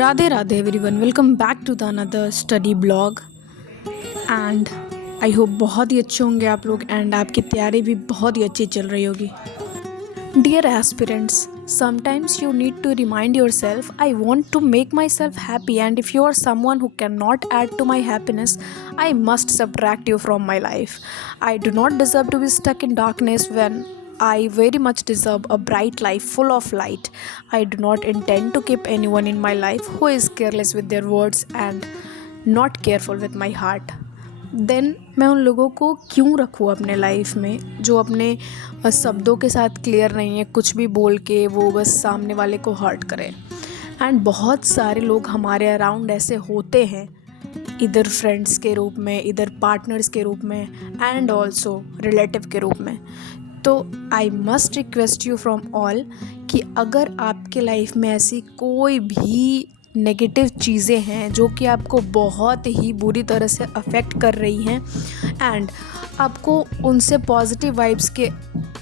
Radhe Radhe everyone, welcome back to the another study blog. And I hope बहुत ही अच्छे होंगे आप लोग एंड आपकी तैयारी भी बहुत ही अच्छी चल रही होगी। Dear aspirants, sometimes you need to remind yourself, I want to make myself happy, and if you are someone who cannot add to my happiness, I must subtract you from my life. I do not deserve to be stuck in darkness when I very much deserve a bright life full of light. I do not intend to keep anyone in my life who is careless with their words and not careful with my heart. Then मैं उन लोगों को क्यों रखूँ अपने life में जो अपने शब्दों के साथ क्लियर नहीं है, कुछ भी बोल के वो बस सामने वाले को हर्ट करे। एंड बहुत सारे लोग हमारे अराउंड ऐसे होते हैं, इधर फ्रेंड्स के रूप में, इधर पार्टनर्स के रूप में एंड ऑल्सो रिलेटिव के रूप में। तो I must request you from all कि अगर आपके लाइफ में ऐसी कोई भी नेगेटिव चीज़ें हैं जो कि आपको बहुत ही बुरी तरह से अफेक्ट कर रही हैं एंड आपको उनसे पॉजिटिव वाइब्स के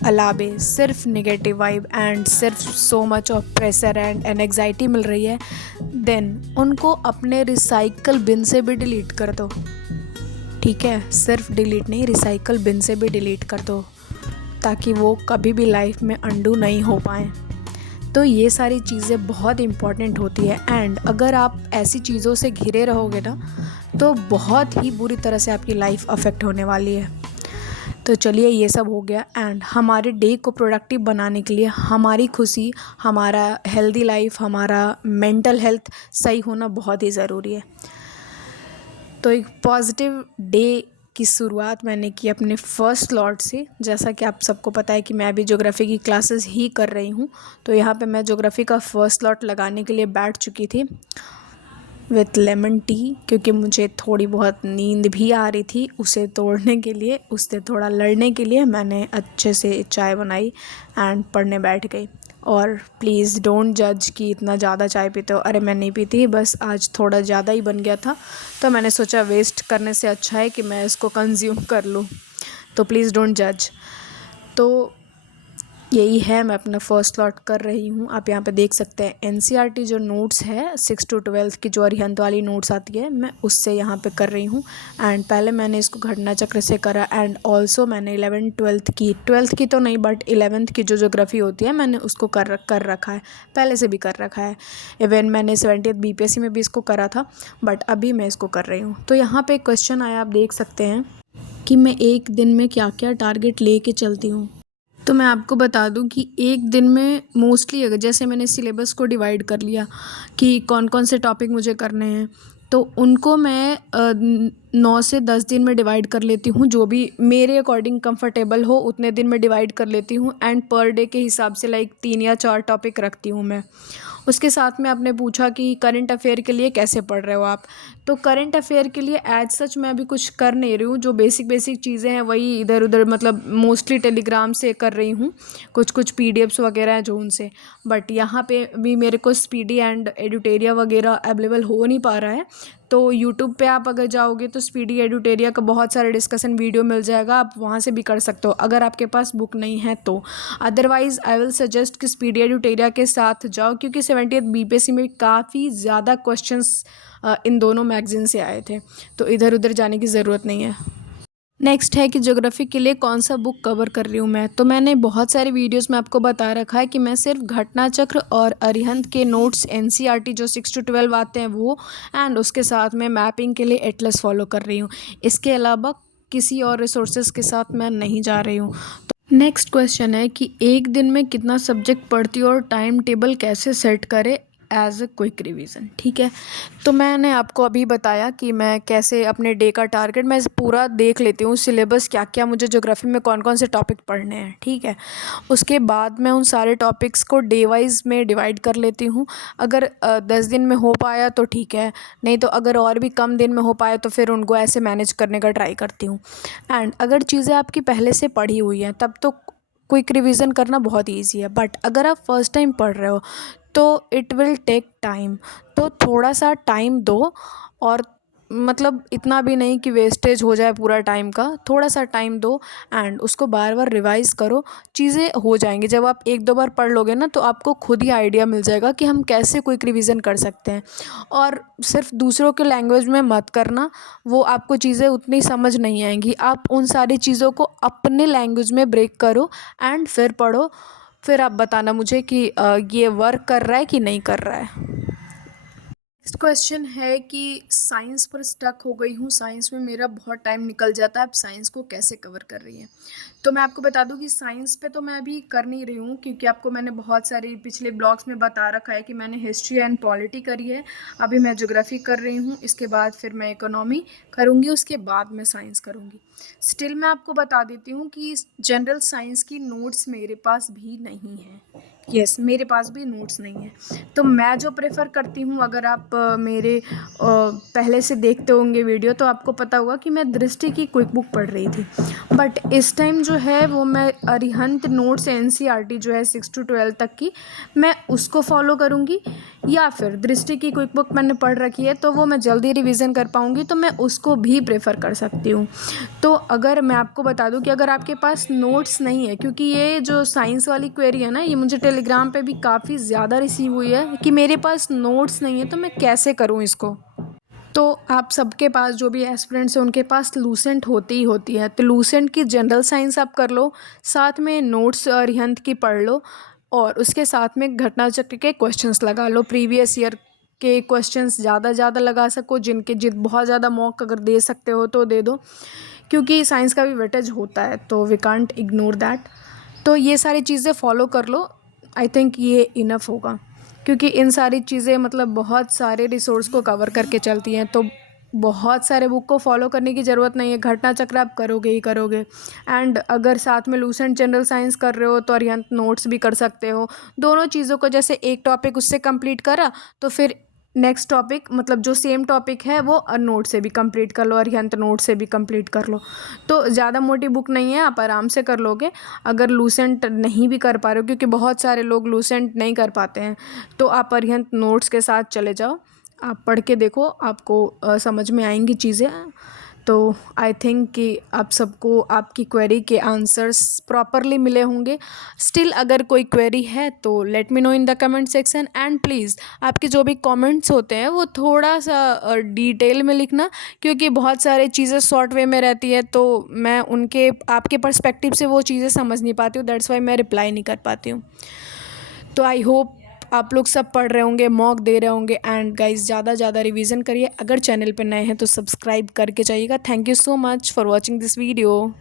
अलावे सिर्फ नेगेटिव वाइब एंड सिर्फ so much of pressure and anxiety मिल रही है, देन उनको अपने रिसाइकल बिन से भी डिलीट कर दो। ठीक है, सिर्फ डिलीट नहीं, रिसाइकल बिन से भी डिलीट कर दो ताकि वो कभी भी लाइफ में अंडू नहीं हो पाएँ। तो ये सारी चीज़ें बहुत इम्पॉर्टेंट होती है एंड अगर आप ऐसी चीज़ों से घिरे रहोगे ना तो बहुत ही बुरी तरह से आपकी लाइफ अफेक्ट होने वाली है। तो चलिए, ये सब हो गया एंड हमारे डे को प्रोडक्टिव बनाने के लिए हमारी खुशी, हमारा हेल्दी लाइफ, हमारा मेंटल हेल्थ सही होना बहुत ही ज़रूरी है। तो एक पॉजिटिव डे की शुरुआत मैंने की अपने फर्स्ट लॉट से। जैसा कि आप सबको पता है कि मैं अभी ज्योग्राफी की क्लासेस ही कर रही हूँ, तो यहाँ पे मैं ज्योग्राफी का फर्स्ट लॉट लगाने के लिए बैठ चुकी थी विथ लेमन टी, क्योंकि मुझे थोड़ी बहुत नींद भी आ रही थी। उसे तोड़ने के लिए, उससे थोड़ा लड़ने के लिए मैंने अच्छे से चाय बनाई एंड पढ़ने बैठ गई। और प्लीज़ डोंट जज कि इतना ज़्यादा चाय पीते हो। अरे मैं नहीं पीती, बस आज थोड़ा ज़्यादा ही बन गया था तो मैंने सोचा वेस्ट करने से अच्छा है कि मैं इसको कंज्यूम कर लूँ। तो प्लीज़ डोंट जज। तो यही है, मैं अपना फर्स्ट लॉट कर रही हूँ। आप यहाँ पे देख सकते हैं एनसीईआरटी जो नोट्स है 6 to 12 की जो अरिहंत वाली नोट्स आती है, मैं उससे यहाँ पे कर रही हूँ। एंड पहले मैंने इसको घटना चक्र से करा एंड ऑल्सो मैंने 12th की तो नहीं बट 11th की जो ज्योग्राफी होती है मैंने उसको कर रखा है, पहले से भी कर रखा है। इवन मैंने 70th बीपीएससी में भी इसको करा था बट अभी मैं इसको कर रही हूँ। तो यहाँ पर क्वेश्चन आया, आप देख सकते हैं कि मैं एक दिन में क्या क्या टारगेट ले कर चलती हूँ। तो मैं आपको बता दूं कि एक दिन में मोस्टली अगर जैसे मैंने सिलेबस को डिवाइड कर लिया कि कौन कौन से टॉपिक मुझे करने हैं, तो उनको मैं 9 से 10 दिन में डिवाइड कर लेती हूँ। जो भी मेरे अकॉर्डिंग कंफर्टेबल हो उतने दिन में डिवाइड कर लेती हूँ एंड पर डे के हिसाब से लाइक 3 या 4 टॉपिक रखती हूँ मैं। उसके साथ में आपने पूछा कि करंट अफेयर के लिए कैसे पढ़ रहे हो आप, तो करंट अफेयर के लिए एज सच मैं अभी कुछ कर नहीं रही हूँ। जो बेसिक चीज़ें हैं वही इधर उधर मतलब मोस्टली टेलीग्राम से कर रही हूँ, कुछ पीडीएफ्स वगैरह हैं जो उनसे। बट यहाँ पे भी मेरे को स्पीडी एंड एडुटेरिया वगैरह अवेलेबल हो नहीं पा रहा है। तो यूट्यूब पे आप अगर जाओगे तो स्पीडी एडुटेरिया का बहुत सारे डिस्कशन वीडियो मिल जाएगा, आप वहाँ से भी कर सकते हो अगर आपके पास बुक नहीं है तो। अदरवाइज़ आई विल सजेस्ट कि स्पीडी एडुटेरिया के साथ जाओ, क्योंकि 70th बीपीएससी में काफ़ी ज़्यादा क्वेश्चंस इन दोनों मैगजीन से आए थे, तो इधर उधर जाने की ज़रूरत नहीं है। नेक्स्ट है कि ज्योग्राफी के लिए कौन सा बुक कवर कर रही हूँ मैं। तो मैंने बहुत सारे वीडियोस में आपको बता रखा है कि मैं सिर्फ घटना चक्र और अरिहंत के नोट्स एनसीईआरटी जो 6 to 12 आते हैं वो एंड उसके साथ में मैपिंग के लिए एटलस फॉलो कर रही हूँ। इसके अलावा किसी और रिसोर्सेज के साथ मैं नहीं जा रही हूँ। तो नेक्स्ट क्वेश्चन है कि एक दिन में कितना सब्जेक्ट पढ़ती हो और टाइम टेबल कैसे सेट करे एज अ क्विक रिवीजन। ठीक है, तो मैंने आपको अभी बताया कि मैं कैसे अपने डे का टारगेट मैं पूरा देख लेती हूँ, सिलेबस क्या क्या मुझे ज्योग्राफी में कौन कौन से टॉपिक पढ़ने हैं। ठीक है, उसके बाद मैं उन सारे टॉपिक्स को डे वाइज में डिवाइड कर लेती हूँ। अगर 10 दिन में हो पाया तो ठीक है, नहीं तो अगर और भी कम दिन में हो पाया तो फिर उनको ऐसे मैनेज करने का ट्राई करती हूँ। एंड अगर चीज़ें आपकी पहले से पढ़ी हुई हैं तब तो क्विक रिवीजन करना बहुत ईजी है, बट अगर आप फर्स्ट टाइम पढ़ रहे हो तो इट विल टेक टाइम। तो थोड़ा सा टाइम दो और मतलब इतना भी नहीं कि वेस्टेज हो जाए पूरा टाइम का, थोड़ा सा टाइम दो एंड उसको बार बार रिवाइज़ करो, चीज़ें हो जाएंगी। जब आप एक दो बार पढ़ लोगे ना तो आपको खुद ही आइडिया मिल जाएगा कि हम कैसे क्विक रिवीजन कर सकते हैं। और सिर्फ दूसरों के लैंग्वेज में मत करना, वो आपको चीज़ें उतनी समझ नहीं आएंगी। आप उन सारी चीज़ों को अपने लैंग्वेज में ब्रेक करो एंड फिर पढ़ो। फिर आप बताना मुझे कि ये वर्क कर रहा है कि नहीं कर रहा है। नेक्स्ट क्वेश्चन है कि साइंस पर स्टक हो गई हूँ, साइंस में मेरा बहुत टाइम निकल जाता है, अब साइंस को कैसे कवर कर रही है। तो मैं आपको बता दूं कि साइंस पे तो मैं अभी कर नहीं रही हूँ, क्योंकि आपको मैंने बहुत सारी पिछले ब्लॉग्स में बता रखा है कि मैंने हिस्ट्री एंड पॉलिटी करी है। अभी मैं ज्योग्राफी कर रही हूँ, इसके बाद फिर मैं इकोनॉमी करूँगी, उसके बाद मैं साइंस करूँगी। स्टिल मैं आपको बता देती हूँ कि जनरल साइंस की नोट्स मेरे पास भी नहीं है। यस, मेरे पास भी नोट्स नहीं है। तो मैं जो प्रेफर करती हूँ, अगर आप मेरे पहले से देखते होंगे वीडियो तो आपको पता होगा कि मैं दृष्टि की क्विक बुक पढ़ रही थी। बट इस टाइम जो है वो मैं अरिहंत नोट्स एनसीईआरटी जो है 6 to 12 तक की, मैं उसको फॉलो करूँगी। या फिर दृष्टि की क्विक बुक मैंने पढ़ रखी है तो वो मैं जल्दी रिवीजन कर पाऊँगी, तो मैं उसको भी प्रेफर कर सकती हूँ। तो अगर मैं आपको बता दूं कि अगर आपके पास नोट्स नहीं है, क्योंकि ये जो साइंस वाली क्वेरी है ना, ये मुझे टेलीग्राम पे भी काफ़ी ज़्यादा रिसीव हुई है कि मेरे पास नोट्स नहीं है तो मैं कैसे करूँ इसको। तो आप सबके पास जो भी एस्पिरेंट्स हैं उनके पास लूसेंट होती ही होती है, तो लूसेंट की जनरल साइंस आप कर लो, साथ में नोट्स अरिहंत की पढ़ लो, और उसके साथ में घटना चक्र के क्वेश्चंस लगा लो। प्रीवियस ईयर के क्वेश्चंस ज़्यादा लगा सको, जिनके बहुत ज़्यादा मॉक अगर दे सकते हो तो दे दो, क्योंकि साइंस का भी वेटेज होता है, तो वी कांट इग्नोर दैट। तो ये सारी चीज़ें फॉलो कर लो, आई थिंक ये इनफ होगा, क्योंकि इन सारी चीज़ें मतलब बहुत सारे रिसोर्स को कवर करके चलती हैं, तो बहुत सारे बुक को फॉलो करने की ज़रूरत नहीं है। घटना चक्र आप करोगे ही करोगे, एंड अगर साथ में लूसेंट जनरल साइंस कर रहे हो तो अरिहंत नोट्स भी कर सकते हो। दोनों चीज़ों को, जैसे एक टॉपिक उससे कंप्लीट करा तो फिर नेक्स्ट टॉपिक, मतलब जो सेम टॉपिक है वो नोट से भी कंप्लीट कर लो, अरिहंत नोट से भी कंप्लीट कर लो। तो ज़्यादा मोटी बुक नहीं है, आप आराम से कर लोगे। अगर लूसेंट नहीं भी कर पा रहे हो, क्योंकि बहुत सारे लोग लूसेंट नहीं कर पाते हैं, तो आप अरिहंत नोट्स के साथ चले जाओ, आप पढ़ के देखो, आपको समझ में आएंगी चीज़ें। तो आई थिंक कि आप सबको आपकी क्वेरी के आंसर्स प्रॉपरली मिले होंगे। स्टिल अगर कोई क्वेरी है तो let me know in the comment section, and please आपके जो भी कमेंट्स होते हैं वो थोड़ा सा डिटेल में लिखना, क्योंकि बहुत सारी चीज़ें शॉर्ट वे में रहती है, तो मैं उनके आपके पर्सपेक्टिव से वो चीज़ें समझ नहीं पाती हूँ, दैट्स वाई मैं रिप्लाई नहीं कर पाती हूँ। तो आई होप आप लोग सब पढ़ रहे होंगे, मॉक दे रहे होंगे, एंड गाइस ज़्यादा रिवीजन करिए। अगर चैनल पर नए हैं तो सब्सक्राइब करके जाइएगा। Thank you so much for watching this video.